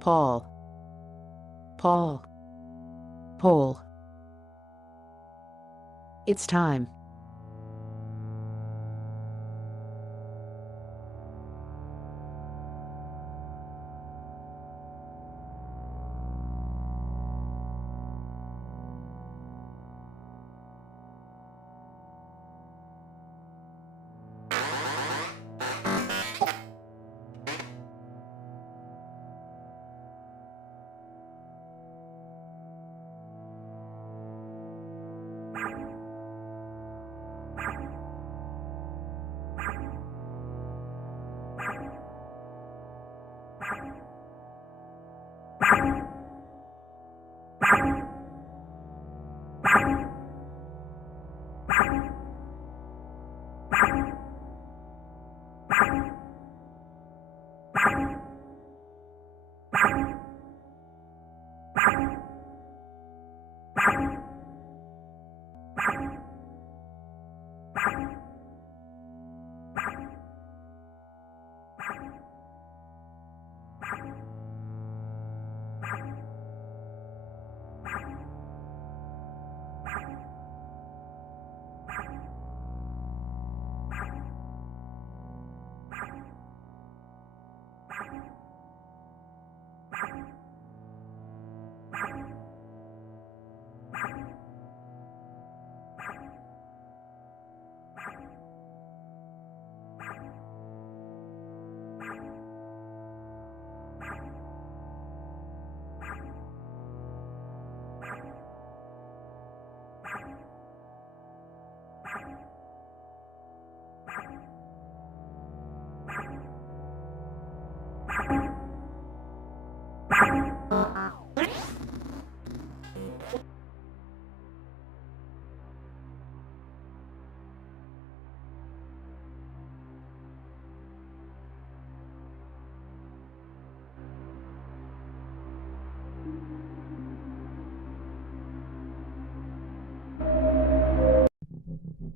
Paul. Paul. Paul. It's time.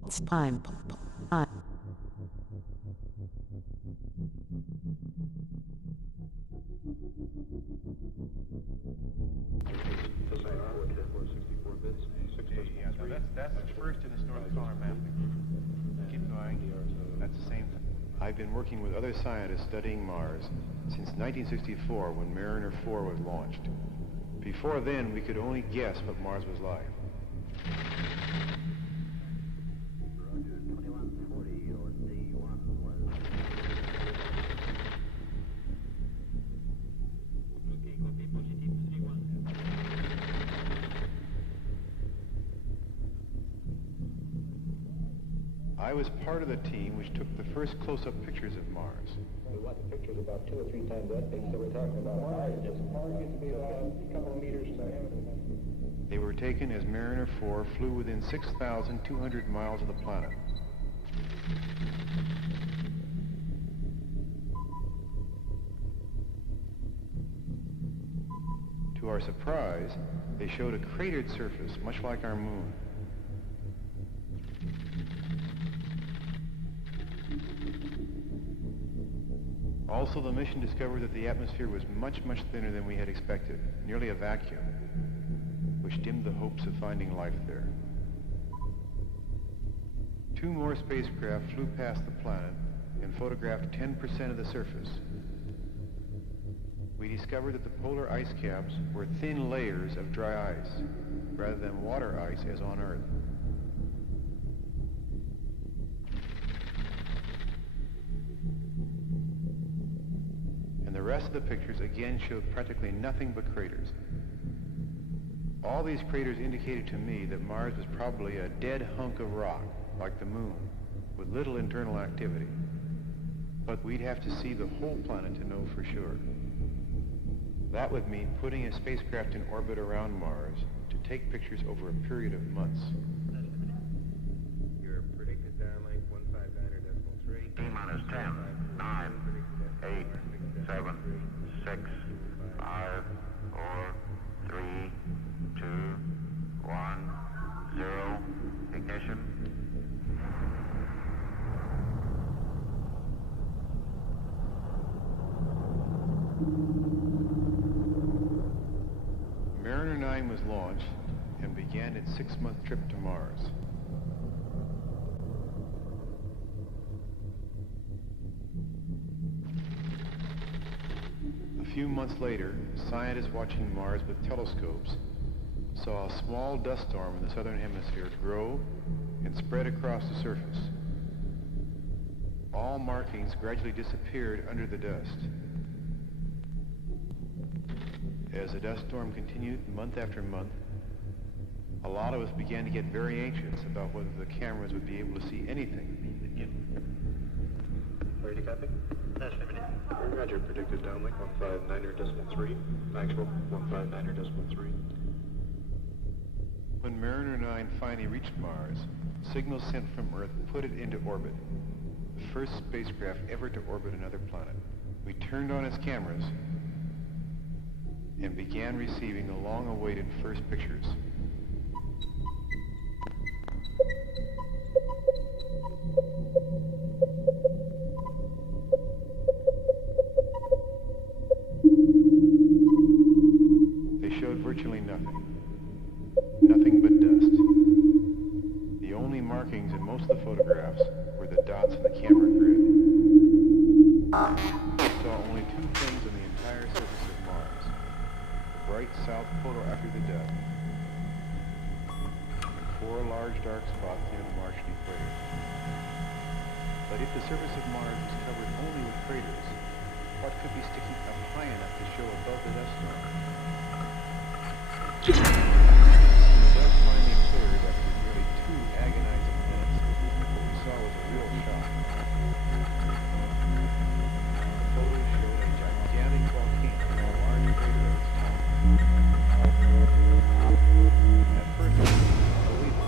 It's time. That's first in this North Color mapping. Keep going. That's the same thing. I've been working with other scientists studying Mars since 1964 when Mariner 4 was launched. Before then, we could only guess what Mars was like. I was part of the team which took the first close-up pictures of Mars. We want the pictures about 2 or 3 times that big, so we're talking about Mars used to be about a couple of meters in diameter. They were taken as Mariner 4 flew within 6,200 miles of the planet. To our surprise, they showed a cratered surface, much like our moon. Also, the mission discovered that the atmosphere was much, much thinner than we had expected, nearly a vacuum, which dimmed the hopes of finding life there. 2 more spacecraft flew past the planet and photographed 10% of the surface. We discovered that the polar ice caps were thin layers of dry ice, rather than water ice as on Earth. The rest of the pictures again showed practically nothing but craters. All these craters indicated to me that Mars was probably a dead hunk of rock, like the moon, with little internal activity. But we'd have to see the whole planet to know for sure. That would mean putting a spacecraft in orbit around Mars to take pictures over a period of months. Your predicted down length 159.3. T-minus 10, 9, 8, 7, 6, 5, 4, 3, 2, 1, 0. Ignition. Mariner 9 was launched and began its 6-month trip to Mars. A few months later, scientists watching Mars with telescopes saw a small dust storm in the southern hemisphere grow and spread across the surface. All markings gradually disappeared under the dust. As the dust storm continued month after month, a lot of us began to get very anxious about whether the cameras would be able to see anything. Ready to copy? Roger, predicted downlink 159.3, actual 159.3. When Mariner 9 finally reached Mars, signals sent from Earth put it into orbit, the first spacecraft ever to orbit another planet. We turned on its cameras and began receiving the long-awaited first pictures. They showed virtually nothing. Nothing but dust. The only markings in most of the photographs were the dots in the camera grid. We saw only two things on the entire surface of Mars: the bright south polar after the dust, and 4 large dark spots near the Martian equator. But if the surface of Mars was covered only with craters, what could be sticking up high enough to show above the dust storm? When the dust finally cleared after nearly 2 agonizing minutes, what we saw was a real shock. The photos showed a gigantic volcano with a large crater at its top. At first, I couldn't believe it.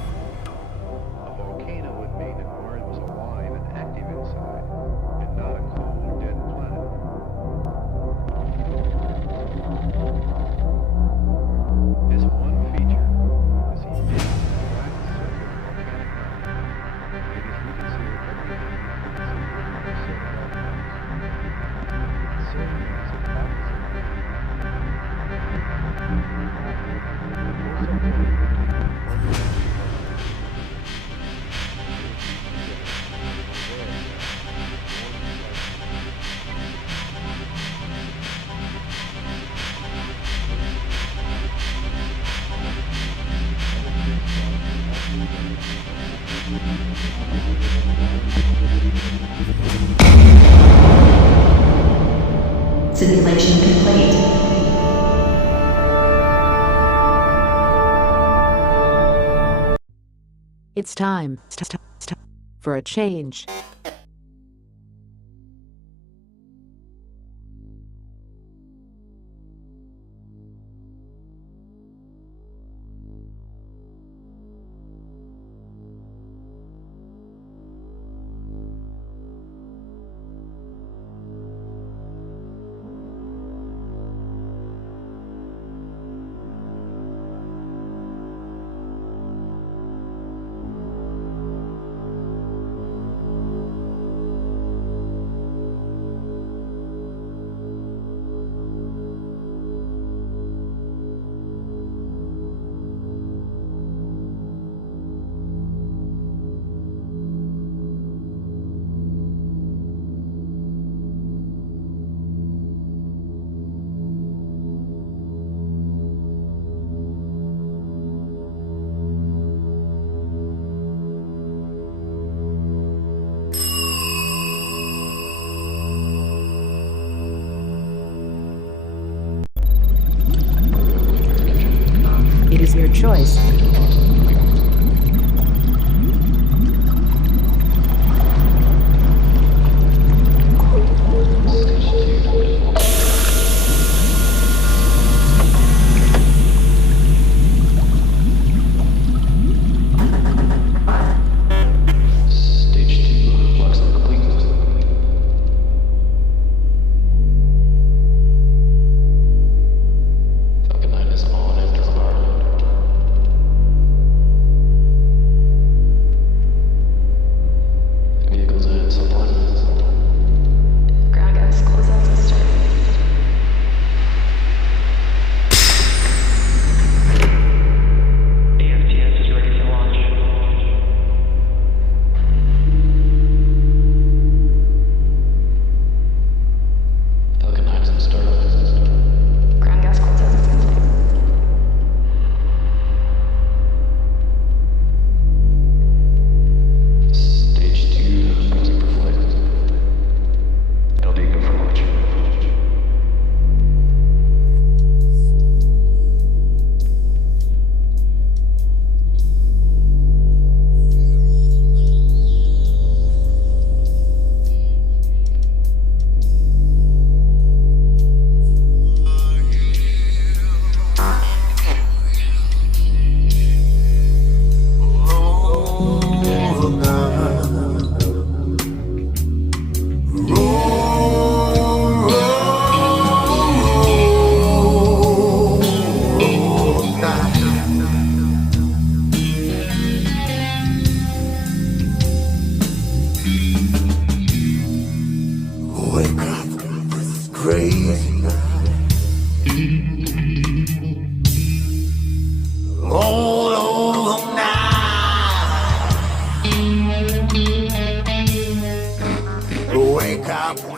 A volcano would mean that Mars was alive and active inside, and not a cold, dead planet. This one feature, this immense black circle of volcanic mountain, made us reconsider everything we considered for several months. Considering it as a opposite. For some time, we Simulation complete. It's time for a change. It is your choice.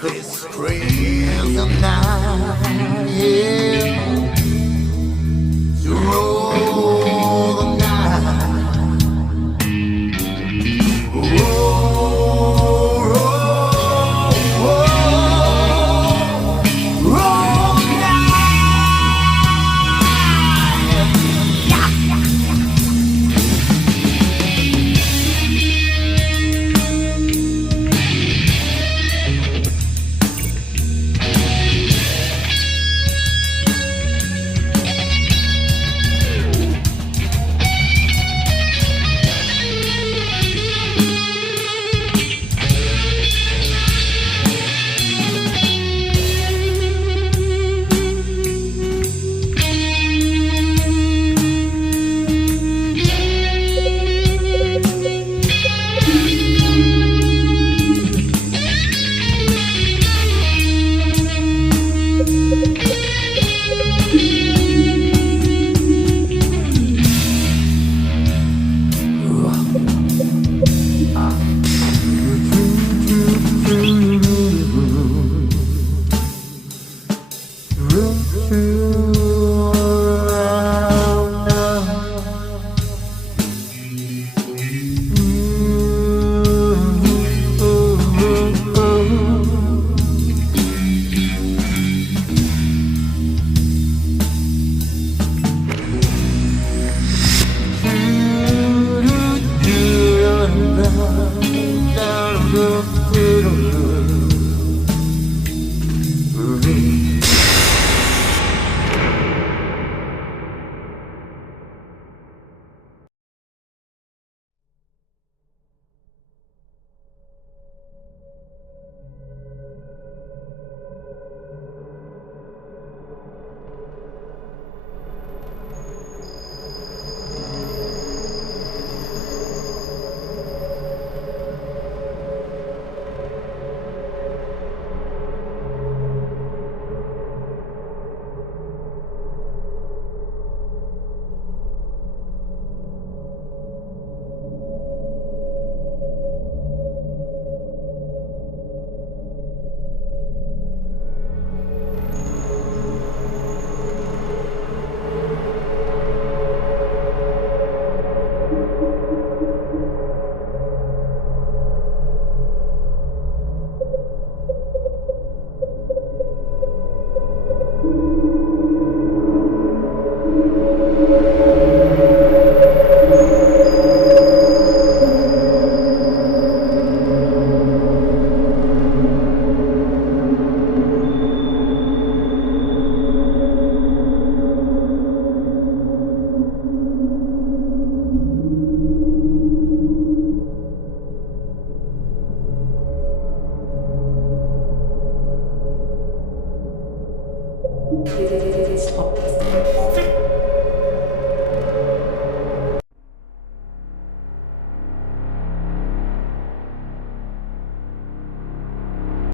this crazy